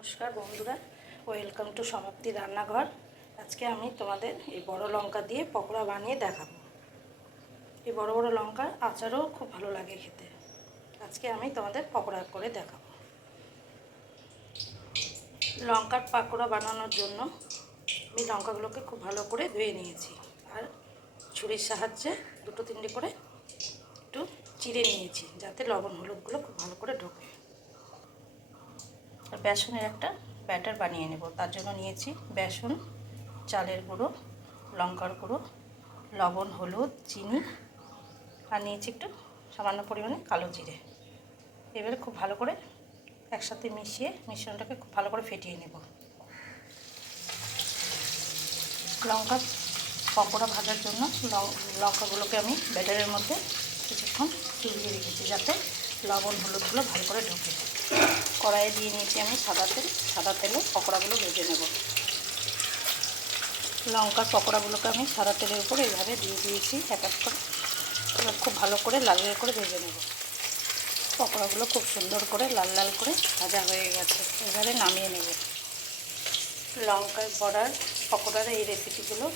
নমস্কার বন্ধুরা, welcome to সমাপ্তি রান্নাঘর। আজকে আমি তোমাদের এই বড় লঙ্কা দিয়ে পকোড়া বানিয়ে দেখাবো। এই বড় বড় লঙ্কার আচারও খুব ভালো লাগে খেতে। আজকে আমি তোমাদের পকোড়া করে দেখাবো। লঙ্কার পকোড়া বানানোর জন্য আমি লঙ্কাগুলোকে খুব ভালো করে ধুয়ে নিয়েছি, আর ছুরির সাহায্যে দুটো তিনটে করে একটু চিড়ে নিয়েছি, যাতে লবণ হলুদগুলো খুব ভালো করে ঢোকে। আর বেসনের একটা ব্যাটার বানিয়ে নেব। তার জন্য নিয়েছি বেসন, চালের গুঁড়ো, লঙ্কার গুঁড়ো, লবণ, হলুদ, চিনি, আর নিয়েছি একটু সামান্য পরিমাণে কালো জিরে। এবারে খুব ভালো করে একসাথে মিশিয়ে মিশ্রণটাকে খুব ভালো করে ফেটিয়ে নেব। লঙ্কা পকোড়া ভাজার জন্য লঙ্কাগুলোকে আমি ব্যাটারের মধ্যে কিছুক্ষণ চুবিয়ে রেখেছি, যাতে লবণ হলুদগুলো ভালো করে ঢোকে। কড়াইয়ে দিয়ে নিয়েছি আমি সাদা তেলে পকোড়াগুলো ভেজে নেব। লঙ্কার পকোড়াগুলোকে আমি সাদা তেলের উপর এইভাবে দিয়ে দিয়েছি এক এক করে। এবার খুব ভালো করে লাল লাল করে ভেজে নেব। পকোড়াগুলো খুব সুন্দর করে লাল লাল করে ভাজা হয়ে গেছে, এবারে নামিয়ে নেব। লঙ্কার বড়ার পকোড়ার এই রেসিপিগুলো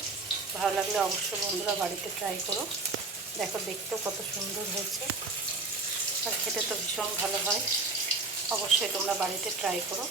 ভালো লাগলে অবশ্যই বন্ধুরা বাড়িতে ট্রাই করো। দেখো, দেখতেও কত সুন্দর হয়েছে, আর খেতে তো ভীষণ ভালো হয়। অবশ্যই তোমরা বাড়িতে ট্রাই করো।